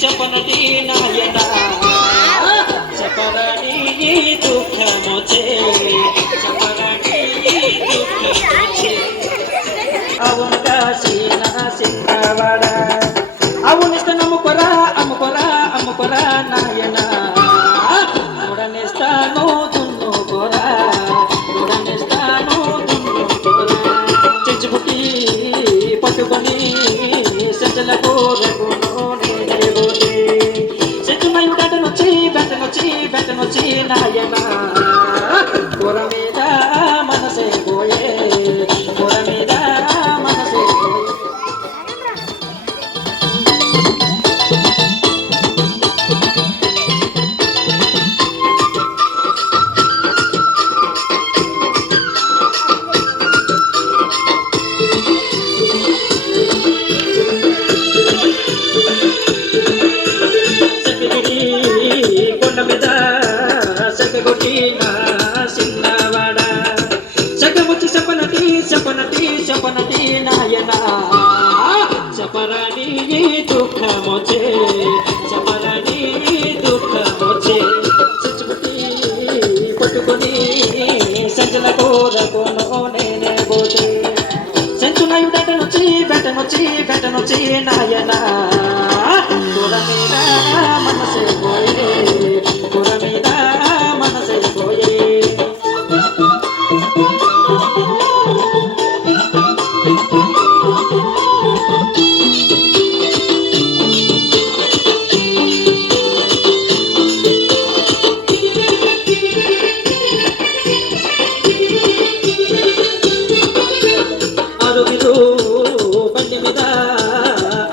చెప్పనటి నాయన చెప్పరని దుఃఖమొచ్చే చెప్పరని దుఃఖమొచ్చే అవును కాశీన సింగవాడ అవునిస్త నమ్ముకోరా అమ్ముకోరా అమ్ముకోరా నాయన చూడనిస్తాను దున్నుకోరా చూడనిస్తాను దున్నుకోరా చెంచుబుట్టి పట్టుకొని సెంచల కోరకును బెట్టనొచ్చి నాయన కూర మీద మనసే పోయే కూర మీద మనసే చెప్పనటి నాయన చెప్పరని దుఃఖమొచ్చే చెప్పరని దుఃఖమొచ్చే చుచ్చుబుట్టి పట్టుకొని సంచల కోరకును నేనే పోతే సంచునయు బెట్టనొచ్చి నాయన కూర మీద మనసే పోయే కూర మీద మనసే పోయే బండి మీద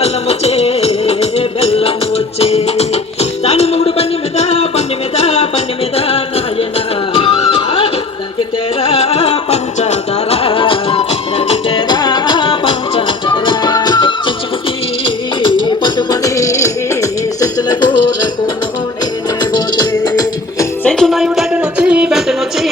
అల్లం వచ్చే బెల్లం వచ్చే దాని మూడు బండి మీద నాయన దానికి తేరా పంచదార దానికి తేరా పంచదార చెంచుబుట్టి పట్టుకొని సెంచుల కూరకును నేనే పోతే సెంచునయు బెట్టనొచ్చి